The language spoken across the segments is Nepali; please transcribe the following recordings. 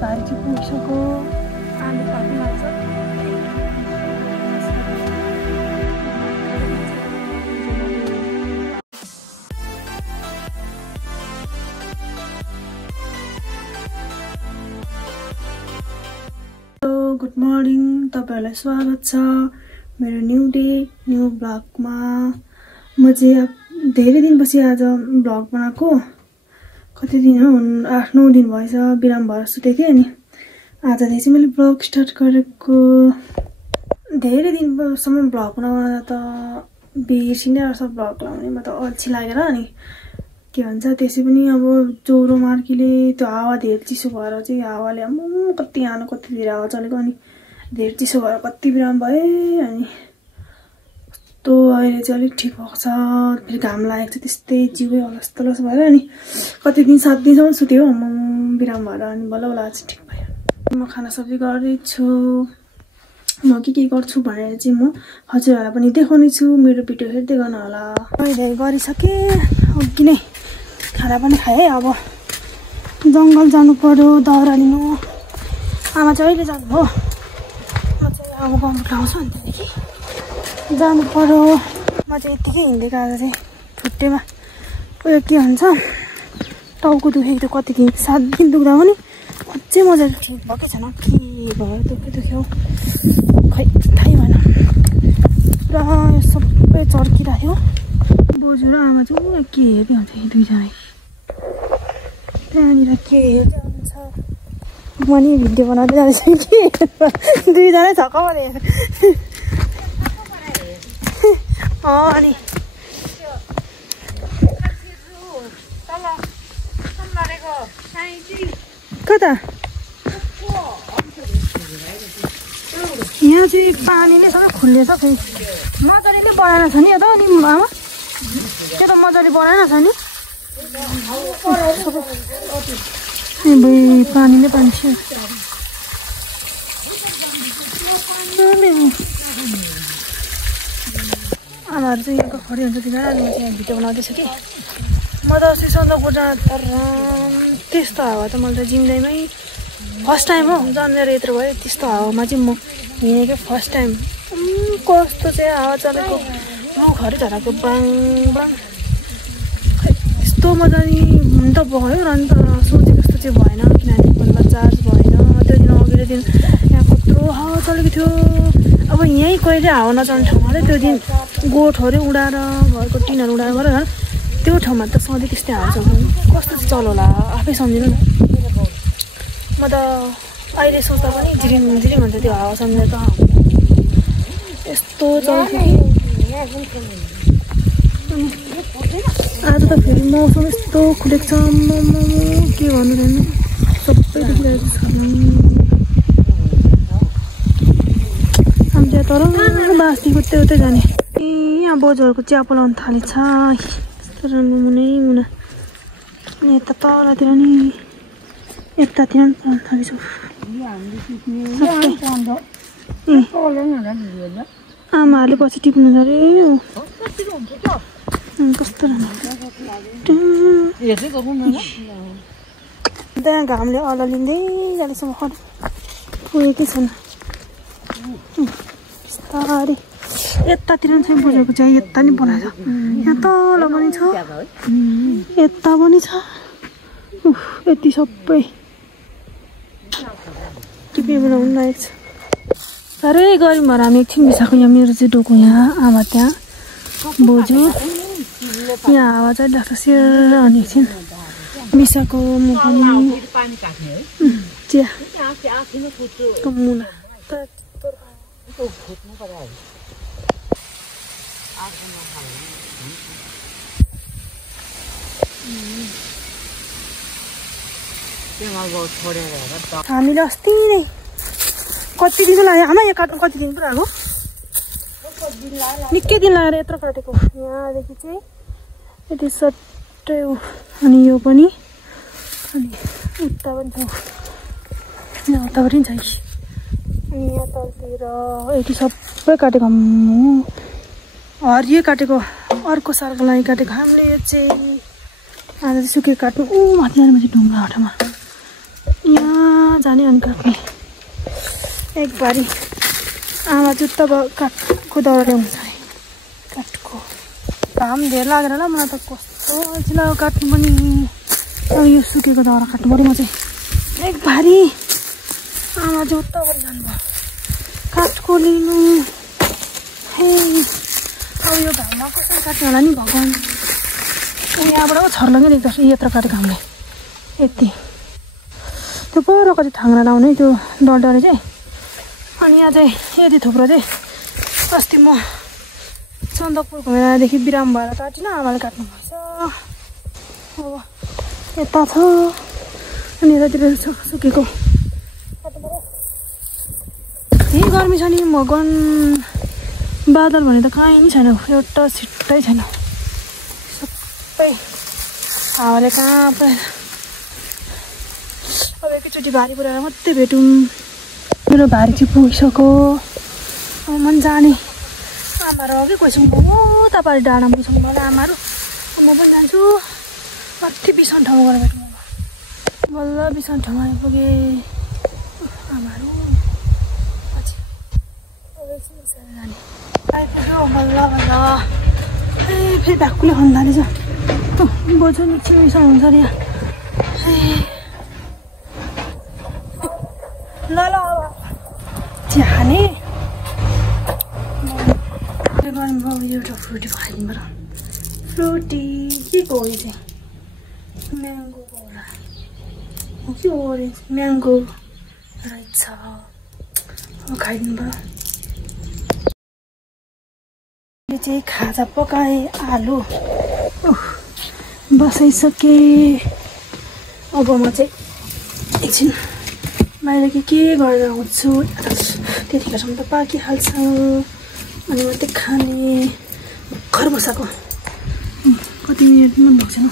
भारी चाहिँ पुगिसक्यो आलु पाक्नु लाग्छ गुड मर्निङ तपाईहरुलाई स्वागत छ मेरो न्यू डे न्यू ब्लगमा म चाहिँ धेरै दिनपछि आज ब्लग बनाएको कति दिन हो 8-9 दिन भएछ बिराम भएर सुतेको अनि आजदेखि चाहिँ मैले ब्लग स्टार्ट गरेको धेरै दिनसम्म ब्लग बनाउँदा त बिर्सिनै रहेछ ब्लग लाउने म त अल्छी लागेर अनि के भन्छ त्यसै पनि अब ज्वरो मार्कीले त्यो हावा धेरै चिसो भएर चाहिँ हावाले कति आनो कति धेरै हावा चलेको अनि धेरै चिसो भएर कति बिराम भए अनि तो अहिले चाहिँ अलिक ठिक भएको छ फेरि घाम लागेको छ त्यस्तै जिउै अलस भएर अनि कति दिन 7 दिनसम्म सुत्यो म बिराम भएर अनि बल्ल बल्ल चाहिँ ठिक भयो म खाना सब्जी गर्दैछु म के गर्छु भनेर चाहिँ म हजुरहरूलाई पनि देखाउने छु मेरो भिडियो हेर्दै गर्नु होला मैले गरिसके अघि नै खाना पनि खाएँ अब जङ्गल जानु पर्यो दाउरा लिनु आमा चाहिँ अहिले जानु हो म चाहिँ अब गम्बुट लाउँछु अनि त्यहाँदेखि जानु पर्यो म चाहिँ यत्तिकै हिँडेको आज चाहिँ छुट्टैमा उयो के भन्छ टाउको दुखेको थियो कति दिन 7 दिन दुख्दा पनि अझै मजाले ठिक भएकै छैन के भयो दुख्यो खै थाहै भएन पुरा यो सबै चर्किरहेको बोजू र आमा चाहिँ के हेर्दै हुन्छ दुईजना त्यहाँनिर के हेर्दै हुन्छ म नि भिडियो बनाउँदै जाँदैछु कि दुईजनै छ कमाले अनि कता यहाँ चाहिँ पानी नै सबै खुल्लेछ फेरि मजाले नै बनाएन छ नि त अनि आमा त्यो त मजाले बनाएन छ नि पानी नै पानी छ आमाहरू चाहिँ यहाँको खडी हुन्छ तिनीहरू अनि म चाहिँ यहाँ भिडियो बनाउँदैछु कि म त अस्ति सन्दकपुर जाँदा तर त्यस्तो हावा त मैले त जिउँदैमै फर्स्ट टाइम हो जन्मेर यत्रो भयो त्यस्तो हावामा चाहिँ म हिँडेको फर्स्ट टाइम कस्तो चाहिँ हावा चलेको रुखहरू झराएको बाङ बाङ यस्तो मजाले हुन त भयो र नि त सोचे जस्तो चाहिँ भएन किनभने फोनमा चार्ज भएन त्यो दिन अघिल्लो दिन यहाँ कत्रो हावा चलेको थियो अब यहीँ कहिले हावा नचल्ने ठाउँमा त्यो दिन गोठहरू उडाएर घरको टिनहरू उडाएर गरेर त्यो ठाउँमा त सधैँ त्यस्तै हावा चल्छ कस्तो चाहिँ चल्यो होला आफै सम्झिनु न म त अहिले सोच्दा पनि झिरिङ हुन्छ त्यो हावा सम्झेर त यस्तो चल्थ्यो आज त फेरि मौसम यस्तो खुलेको छ के भन्नु छैन सबै देखिरहेको छ हामी तर बाँसदेखिको उतै जाने ए यहाँ बोजूहरूको चिया पोलाउनु थालेको छ यस्तो राम्रो मुना अनि यता तलतिर नि यतातिर पनि पोलाउनु थालेछ आमाहरूले पछि टिप्नु छ अरे कस्तो त्यहाँ घामले अललिँदै जाँदैछ भर्खर पुगेकै छैन बिस्तारै यतातिर पनि छ बोजूको चाहिँ यता नि बनाएछ यहाँ तल पनि छ यता पनि छ यति सबै टिपी बनाउनु लागेको छ साह्रै गऱ्यौँ भएर हामी एकछिन बिसाएको यहाँ मेरो चाहिँ डोको यहाँ आमा त्यहाँ बोजू यहाँ हावा चाहिँ लाग्छ सेर अनि एकछिन बिसाएको म पनि चियाको मुना हामीले अस्ति नै कति दिन लाग्यो आमा यहाँ काट्नु कति दिन पुरा हो निकै दिन लगाएर यत्रो काटेको यहाँदेखि चाहिँ यति सट्टै हो अनि यो पनि अनि उता पनि छ यहाँ उता पनि छ अनि यहाँ तलतिर यति सबै काटेको हरियो काटेको अर्को सालको लागि काटेको हामीले यो चाहिँ आज चाहिँ सुकेको काट्नु माथि जाने माथि ढुङ्गा हटामा यहाँ जाने अनि काट्ने एक बारी आमा चाहिँ तब काठको दाउरा ल्याउँछ अरे काठको घाम धेर लागेर ल मलाई त कस्तो अल्छी लाग्यो काट्नु पनि अब यो सुकेको दाउरा काट्नु पऱ्यो म चाहिँ एक बारी आमा चाहिँ उताबाट जानुभयो काठको लिनु हे अब यो घाममा कसरी काट्नु होला नि भगवान् यहाँबाट छर्लङ्गै देख्दछ यत्रो काटेको हामीले यति त्यो पर कति थाङ्रा लाउने त्यो डरडरे चाहिँ अनि यहाँ चाहिँ यति थुप्रो चाहिँ अस्ति म सन्दकपुर घुमेर आएदेखि बिराम भएर काटिनँ आमाले काट्नु भएछ अब यता छ अनि यतातिर सुकेको यही गर्मी छ नि भगवान् बादल भने त कहीँ नि छैन एउटा छिट्टै छैन सबै हावाले कहाँ पुऱ्याएर अब एकैचोटि भारी पुऱ्याएर मात्रै भेटौँ मेरो भारी चाहिँ पुगिसक्यो अब मन जाने आमाहरू अघि गइसक्नु तपाईँ डाँडामा पुग्छौँ मलाई आमाहरू म पनि जान्छु कति बिसाउनु ठाउँमा गएर भेटौँ बल्ल बिसाउनु ठाउँमा आइपुगेँ आमाहरू जाने आइपुग्यो बल्ल बल्ल ए फेरि भ्याकुले खन्नु थालेछ बोजू निकै मिसाउनु हुन्छ अरे यहाँ ल ल अब चिया खाने गर्नुभयो एउटा फ्रुटी खाइदिनु पर्यो फ्रुटी के को हो यो चाहिँ म्याङ्गोको होला हो कि ओरेन्ज म्याङ्गो रहेछ अब खाइदिनु पर्यो यो चाहिँ खाजा पकाएँ आलु बसाइसकेँ अब म चाहिँ एकछिन बाहिर के गरेर आउँछु त्यतिखेरसम्म त पाकिहाल्छ अनि मात्रै खाने भर्खर बसाएको कति मिनट मन भएको छैन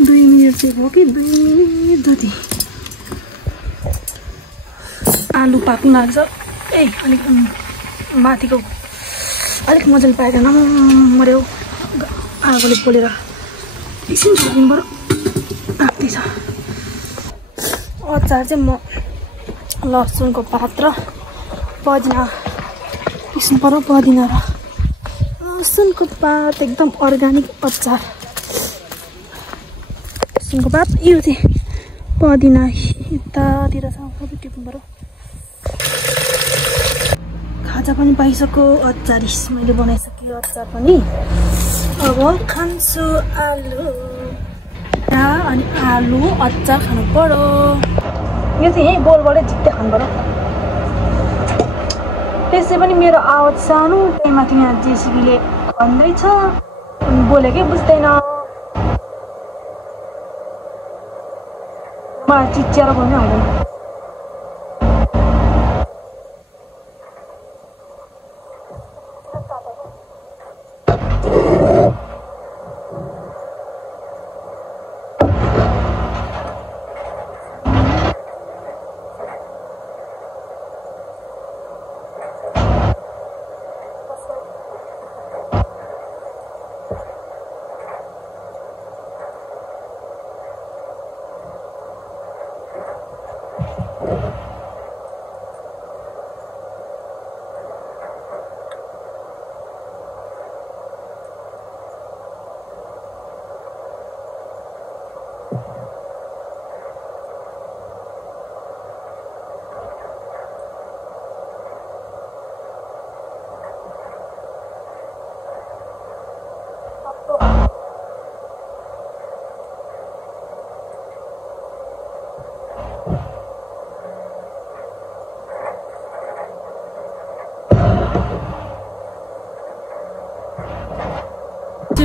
2 मिनट चाहिँ भयो कि 2 मिनट जति आलु पाक्नु लाग्छ ए अलिक माथिको अलिक मजाले पाकेर नमर्यो आगोले पोलेर एकछिन छोडिदिनु पर्यो पाक्दैछ अचार चाहिँ म लसुनको पात र पुदिना पिस्नु पर्यो पुदिना र लसुनको पात एकदम अर्ग्यानिक अचार लसुनको पात यो चाहिँ पुदिना यतातिर छ सबै टिप्नु पर्यो खाजा पनि पाइसक्यो अचार मैले बनाइसकेँ अचार पनि अब खान्छु आलु अनि आलु अचार खानु पर्यो यो चाहिँ यही बोलबाटै झिक्दै खानु पर्यो त्यसै पनि मेरो आवाज सानो त्यही माथि यहाँ जेसिबीले खन्दैछ बोलेकै बुझ्दैन मलाई चिच्याएर पनि आउँदैन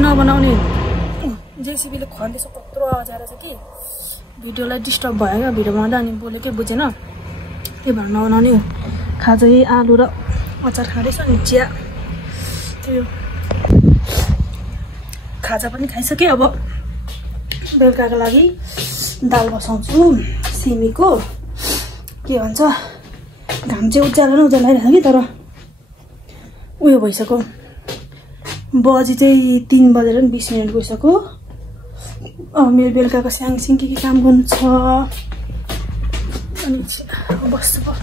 नबनाउने जेसिबीले खन्दैछ कत्रो आवाज आएर कि भिडियोलाई डिस्टर्ब भयो क्या भिडियो बनाउँदा अनि बोलेकै बुझेन त्यही भएर नबनाउने खाजा यही आलु र अचार खाँदैछ अनि चिया त्यो खाजा पनि खाइसकेँ अब बेलुकाको लागि दाल बसाउँछु सिमीको के भन्छ घाम चाहिँ उज्यालो न उज्यालो आइरहेको छ कि तर उयो भइसक्यो बजी चाहिँ 3 बजेर 20 मिनट गइसक्यो अब मेरो बेलुकाको स्याङसिङ के काम गर्नु छ अनि बस्छु भयो।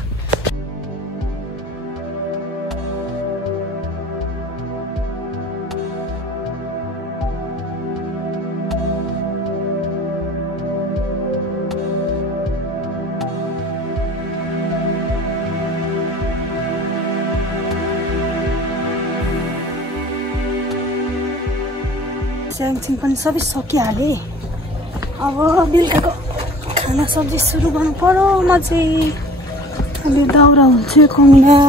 स्याङछिङ पनि सबै सकिहालेँ। अब बेलुकाको खाना सब्जी सुरु गर्नु पर्यो। म चाहिँ अलि दाउरा हुन्छु कङ्गा।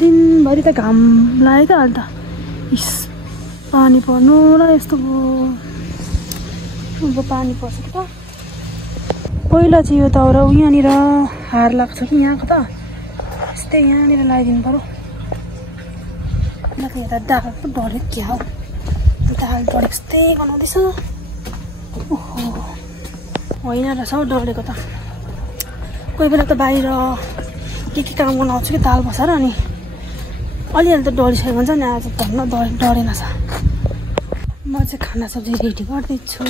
दिनभरि त घाम लाग्यो त अहिले त इस पानी पर्नु र यस्तो अब पानी पर्छ त। पहिला चाहिँ यो दाउरा यहाँनिर हार लाग्छ कि यहाँको त यस्तै यहाँनिर लगाइदिनु पर्यो। मलाई यता दाल पो डढ्यो क्या हो, दाल डढेको जस्तै बनाउँदैछ। ओहो होइन रहेछ हौ डढेको त। कोही बेला त बाहिर के काम गर्न आउँछु कि दाल बसाएर अनि अलिअलि त डढिसकेको हुन्छ नि। आज धन्न डढेन छ। म चाहिँ खाना सब्जी रेडी गर्दैछु।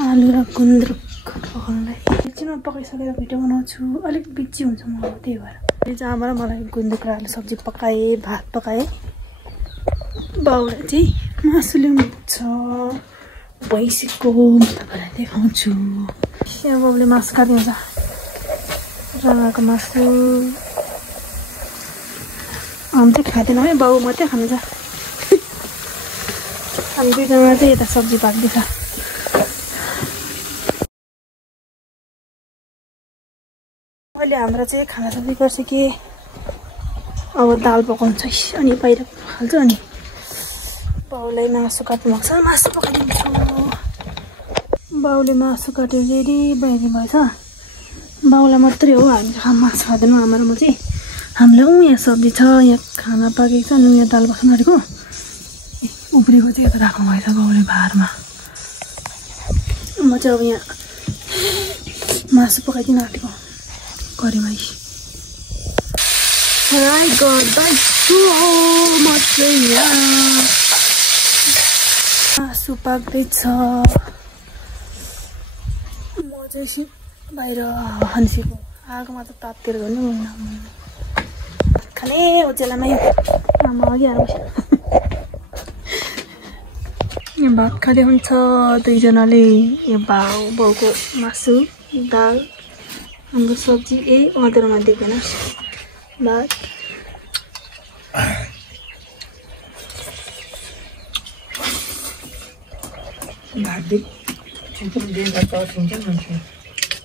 आलु र गुन्द्रुक पकाउनलाई एकछिनमा पकाइसकेर भिडियो बनाउँछु। अलिक बिजी हुन्छ म त्यही भएर। जहाँबाट मलाई गुन्द्रुक र आलु सब्जी पकाएँ, भात पकाएँ। बाउले चाहिँ मासु ल्याउनु छ भैँसीको, म तपाईँलाई देखाउँछु। यहाँ बाउले मासु काटिन्छ, राँगाको मासु। हामी चाहिँ खाँदैनौँ है, बाउ मात्रै खान्छ। हामी दुईजना चाहिँ यता सब्जी पाक्दैछ। अहिले हाम्रो चाहिँ खाना सब्जी गर्छ कि अब दाल पकाउँछ अनि बाहिर हाल्छ। अनि बाउलाई मासु काट्नु भएको छ, मासु पकाइदिन्छु। बाउले मासु काटेर रेडी बनाइदिनु भएछ। बाउलाई मात्रै हो, हामी मासु खाँदैनौँ आमा र म चाहिँ। हामीलाई यहाँ सब्जी छ, यहाँ खाना पाकेको छ अनि यहाँ दाल बस्नु आँटेको। उब्रेको चाहिँ यता राख्नु भएछ बाउले भारमा। म चाहिँ अब यहाँ मासु पकाइदिनु आँटेको कराईमा फ्राई गर्दैछु। म चाहिँ यहाँ मासु पाक्दैछ। म चाहिँ बाहिर हन्सीको आगोमा त तातेर गर्नु खाने उजेलामै आमा अघि आएर बस्यो। यहाँ भात खाँदै हुन्छ दुईजनाले। यो बाउको मासु, दाल, हाम्रो सब्जी अँधेरोमा देख्दैन भात।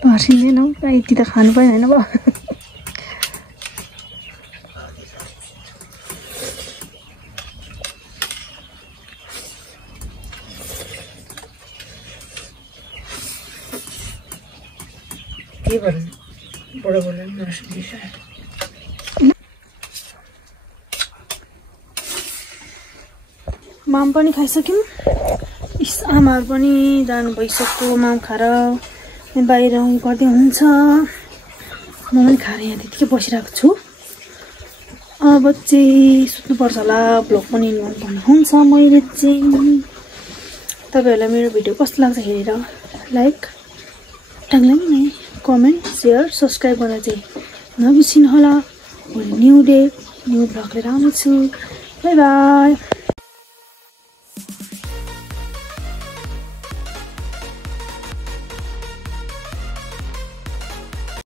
पर्सिँदैन हौ, यति त खानु पाएन होइन भयो। माम पनि खाइसक्यौँ। आमाहरू पनि जानु भइसक्यो माम खाएर। बाहिर गर्दै हुन्छ, म पनि खाएर यहाँ त्यतिकै बसिरहेको छु। अब चाहिँ सुत्नुपर्छ होला, भ्लग पनि गर्नुपर्ने हुन्छ। मैले चाहिँ तपाईँहरूलाई मेरो भिडियो कस्तो लाग्छ हेरेर लाइक टाङ्लाङ कमेन्ट सेयर सब्सक्राइब गर्न चाहिँ नबिर्सिनु होला। भोलि न्यू डे न्यू भ्लग लिएर आउनेछु। By by.